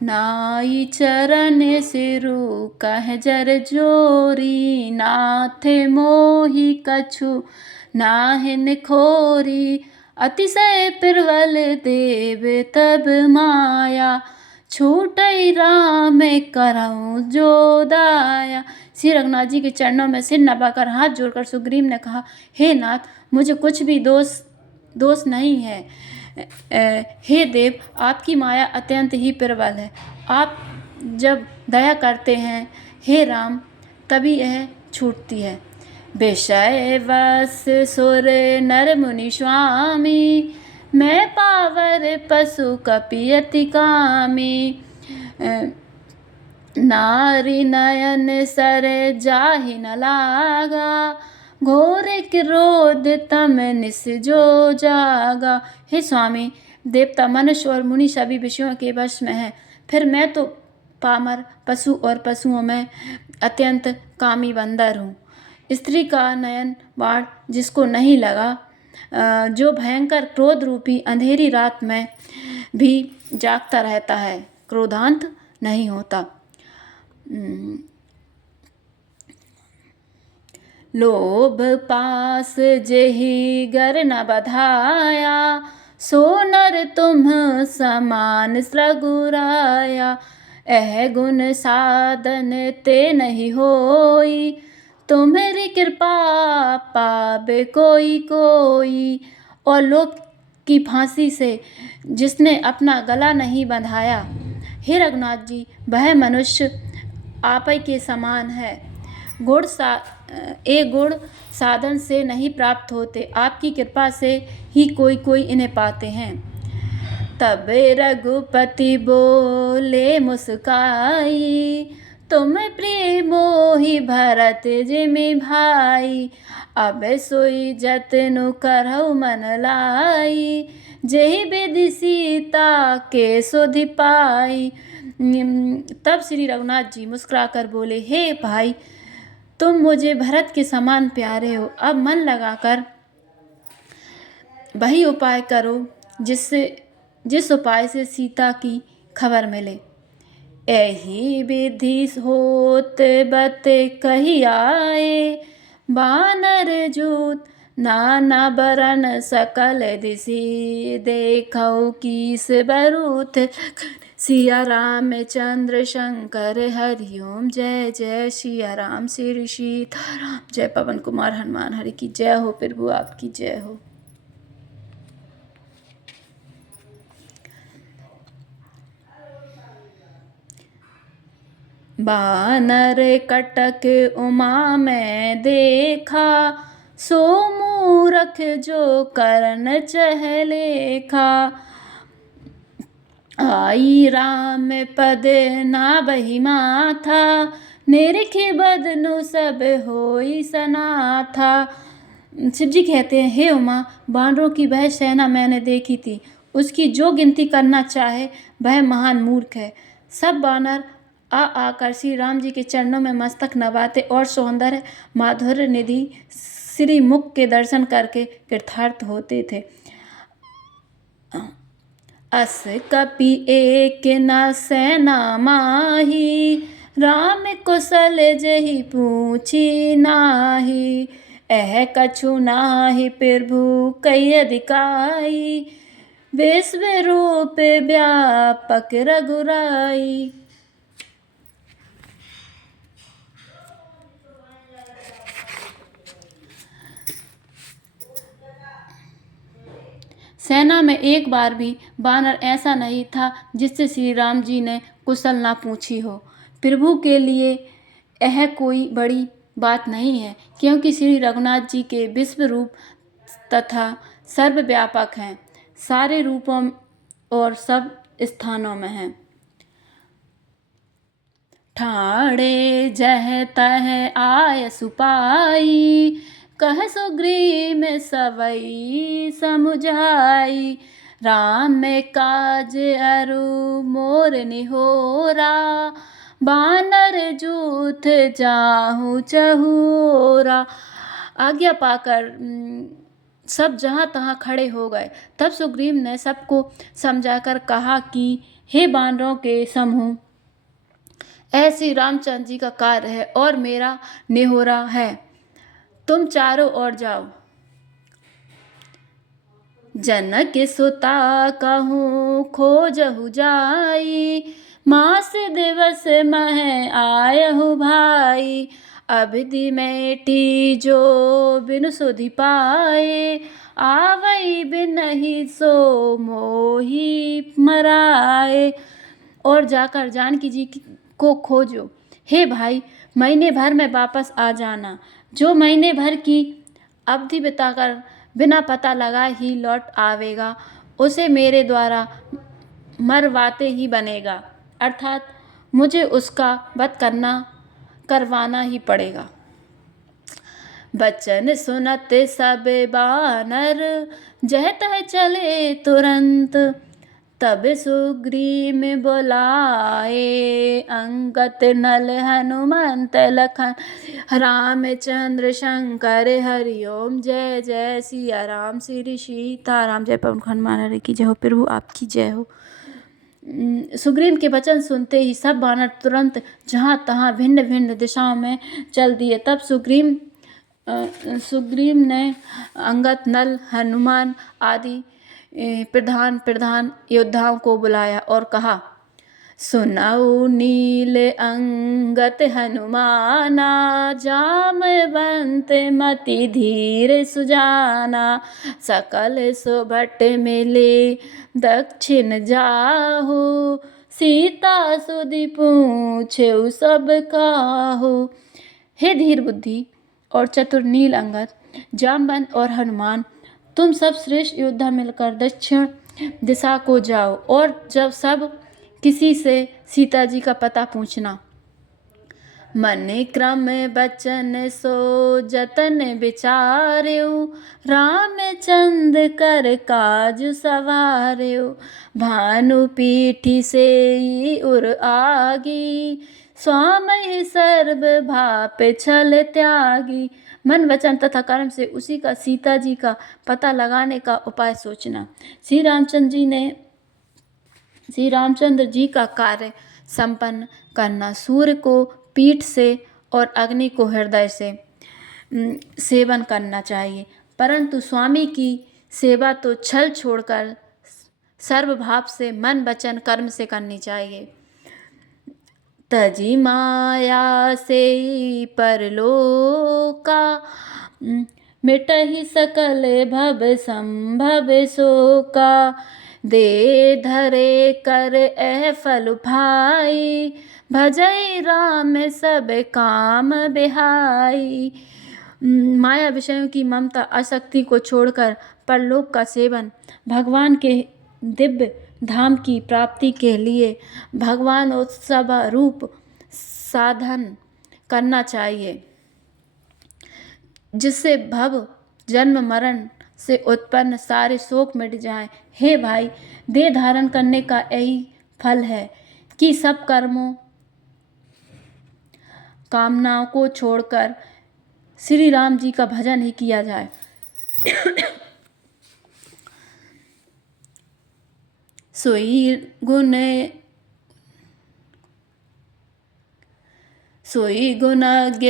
नाई चरण सिरु कह जर जोरी, नाथे मोहि कछु नाहिन खोरी। अतिशय प्रबल देव तब माया, छूटई राम करऊँ जो दाया। श्री रघुनाथ जी के चरणों में सिर नवाकर हाथ जोड़कर सुग्रीव ने कहा, हे नाथ, मुझे कुछ भी दोष नहीं है। हे देव, आपकी माया अत्यंत ही प्रबल है। आप जब दया करते हैं हे राम, तभी यह छूटती है। विषय वस सुर नर मुनि स्वामी, मैं पावर पशु कपि अति कामी। नारी नयन सर जाहि न लागा, घोर क्रोध तम निस जो जागा। हे स्वामी, देवता, मनुष्य और मुनि सभी विषयों के वश में हैं, फिर मैं तो पामर पशु और पशुओं में अत्यंत कामी बंदर हूँ। स्त्री का नयन बाण जिसको नहीं लगा, जो भयंकर क्रोध रूपी अंधेरी रात में भी जागता रहता है, क्रोधांत नहीं होता। लोभ पास जेहि गर न बधाया, सो नर तुम समान सगुराया। एह गुण साधन ते नहीं होई, तुम्हारी कृपा पावे कोई कोई। और लोभ की फांसी से जिसने अपना गला नहीं बंधाया, हे रघुनाथ जी, वह मनुष्य आप ही के समान है। गुण साधन से नहीं प्राप्त होते, आपकी कृपा से ही कोई कोई इन्हें पाते हैं। तब रघुपति बोले मुस्काई, तुम प्रिय मोहि भरत जिमि भाई। अब सोई जतनु करहु मन लाई, जेहि विधि सीता के सुधि पाई। तब श्री रघुनाथ जी मुस्कुराकर बोले, हे भाई, तुम मुझे भरत के समान प्यारे हो। अब मन लगाकर वही उपाय करो जिस उपाय से सीता की खबर मिले। एही विधि होत बत कही आए, बानर जूत नाना बरन सकल दिशि। देखौ कीस बरूथ सिया रामचंद्र शंकर हरिओम। जय जय सिया राम श्री सीताराम। जय पवन कुमार हनुमान हरि की जय हो। प्रभु आपकी जय हो। बानर कटक उमा में देखा, सो मूरख जो करन चह लेखा। आई राम पद नाबहि माथा, निरखि बदनु सब होई सनाथा। शिव जी कहते हैं, हे उमा, बानरों की वह सेना मैंने देखी थी, उसकी जो गिनती करना चाहे वह महान मूर्ख है। सब बानर आकर श्री राम जी के चरणों में मस्तक नवाते और सौंदर्य माधुर्य निधि श्री मुख के दर्शन करके कृतार्थ होते थे। अस कपि एक न सेना माही, राम कुशल जहि पूछी नाही। एह कछु नाही प्रभु कई अधिकाई, विश्व रूप व्यापक रघुराई। सेना में एक बार भी बानर ऐसा नहीं था जिससे श्री राम जी ने कुशल ना पूछी हो। प्रभु के लिए यह कोई बड़ी बात नहीं है, क्योंकि श्री रघुनाथ जी के विश्व रूप तथा सर्वव्यापक हैं, सारे रूपों और सब स्थानों में हैं। ठाणे जह तह आय सुपाई, कह सुग्रीव में सवई समुझाई। राम में काज अरु मोर निहोरा, बानर जूथ जाहु चहुरा। आज्ञा पाकर सब जहाँ तहाँ खड़े हो गए। तब सुग्रीव ने सबको समझाकर कहा कि हे बानरों के समूह, ऐसी रामचंद्र जी का कार्य है और मेरा निहोरा है, तुम चारों ओर जाओ। जनक सुता कहूँ खोजहु जाई, मास दिवस मह आयहु भाई। अवधि मेटी जो बिनु सुधि पाए, आवई बिनहि सो मोहि मराए। और जाकर जानकी जी को खोजो। हे भाई, महीने भर में वापस आ जाना। जो महीने भर की अवधि बिताकर बिना पता लगाए ही लौट आवेगा, उसे मेरे द्वारा मरवाते ही बनेगा, अर्थात मुझे उसका वध करवाना ही पड़ेगा। बचन सुनत सब बानर, जह तह चले तुरंत। तब सुग्रीव बोलाए, अंगत नल हनुमंत लखन। रामचंद्र शंकर हरिओम, जय जय सिया राम श्री सीताराम। जय पवन हनुमान हरि की जय हो, प्रभु आपकी जय हो। सुग्रीव के वचन सुनते ही सब बानर तुरंत जहाँ तहाँ भिन्न भिन्न दिशाओं में चल दिए। तब सुग्रीव ने अंगद, नल, हनुमान आदि प्रधान योद्धाओं को बुलाया और कहा, सुनाऊ नील अंगत हनुमाना, जामवंत मति धीर सुजाना। सकल सुभट मिले दक्षिण जाहु, सीता सुधि पूछेउ सब काहू। हे धीर बुद्धि और चतुर नील अंगद, जामवंत और हनुमान, तुम सब श्रेष्ठ योद्धा मिलकर दक्षिण दिशा को जाओ और जब सब किसी से सीता जी का पता पूछना। मन क्रम बचन सो जतन विचार्यो, रामचंद्र कर काज सवार्यो। भानु पीठी से उर आगी, स्वामी सर्व भाप छल त्यागी। मन, वचन तथा कर्म से उसी का सीता जी का पता लगाने का उपाय सोचना। श्री रामचंद्र जी का कार्य संपन्न करना। सूर्य को पीठ से और अग्नि को हृदय से सेवन करना चाहिए, परंतु स्वामी की सेवा तो छल छोड़कर सर्वभाव से मन, वचन, कर्म से करनी चाहिए। तजी माया से परलोका, मिटहि सकल भव संभव शोका। दे धरे कर एह फल भाई, भजई राम सब काम बिहाई। माया विषयों की ममता, आसक्ति को छोड़कर परलोक का सेवन, भगवान के दिव्य धाम की प्राप्ति के लिए भगवान उत्सव रूप साधन करना चाहिए, जिससे भव जन्म मरण से उत्पन्न सारे शोक मिट जाएं। हे भाई, देह धारण करने का यही फल है कि सब कर्मों कामनाओं को छोड़कर श्री राम जी का भजन ही किया जाए। सोई गुणज्ञ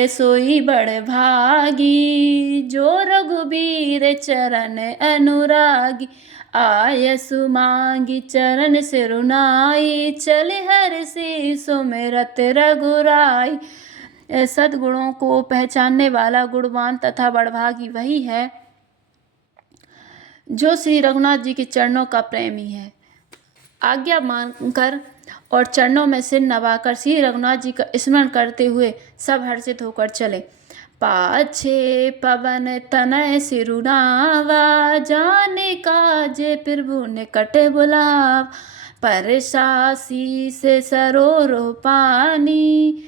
सोई बड़ भागी, जो रघुबीर चरण अनुरागी। आयसु मांगी चरण सिरुनाई, चले हर्षि सुमिरत रघुराई। सद्गुणों को पहचानने वाला गुणवान तथा बड़भागी वही है जो श्री रघुनाथ जी के चरणों का प्रेमी है। आज्ञा मानकर और चरणों में सिर नवाकर श्री रघुनाथ जी का स्मरण करते हुए सब हर्षित होकर चले। पाछे पवन तनय सिरुनावा, जाने काजे प्रभु निकट बुलाव। परसासी से सरोरो पानी,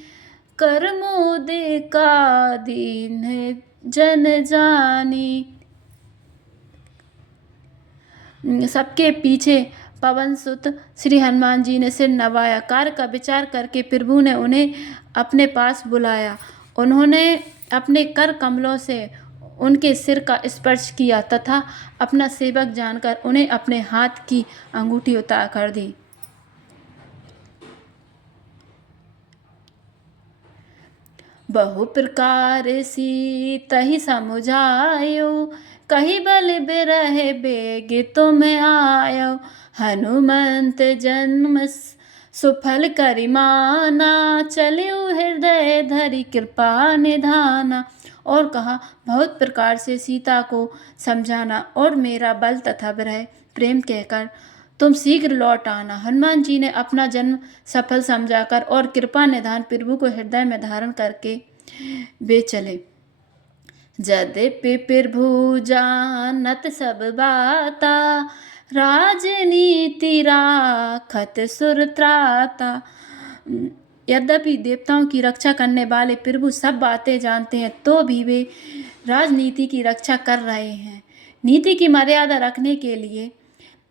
कर मोदे का दीन जन जानी। सबके पीछे पवन सुत श्री हनुमान जी ने सिर नवाया। कार्य का विचार करके प्रभु ने उन्हें अपने पास बुलाया। उन्होंने अपने कर कमलों से उनके सिर का स्पर्श किया तथा अपना सेवक जानकर उन्हें अपने हाथ की अंगूठी उतार कर दी। बहु प्रकार सीतहि समुझायो, कही बल बिरह बेग तुम आयो। हनुमंत जन्म सुफल करिमाना, चलियो हृदय धरि कृपा निधाना। और कहा, बहुत प्रकार से सीता को समझाना और मेरा बल तथा विरह प्रेम कहकर तुम शीघ्र लौट आना। हनुमान जी ने अपना जन्म सफल समझाकर और कृपा निधान प्रभु को हृदय में धारण करके वे चले। यद्यपि प्रभु जानत सब बाता, राजनीति राखत सुर त्राता। यद्यपि देवताओं की रक्षा करने वाले प्रभु सब बातें जानते हैं, तो भी वे राजनीति की रक्षा कर रहे हैं। नीति की मर्यादा रखने के लिए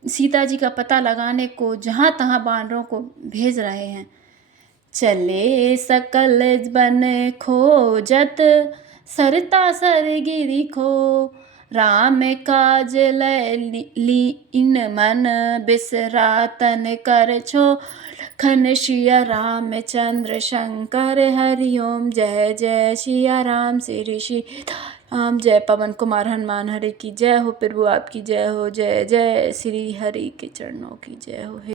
सीता जी का पता लगाने को जहाँ तहाँ वानरों को भेज रहे हैं। चले सकल बन खोजत, सरता सरगिरि खो। राम काज लीन मन, बिसरा तन कर छो। खन सिया रामचंद्र शंकर, हरि ओम जय जय सिया राम श्री सीताराम। जय पवन कुमार हनुमान हरि की जय हो। प्रभु आपकी जय हो। जय जय श्री हरि के चरणों की जय हो।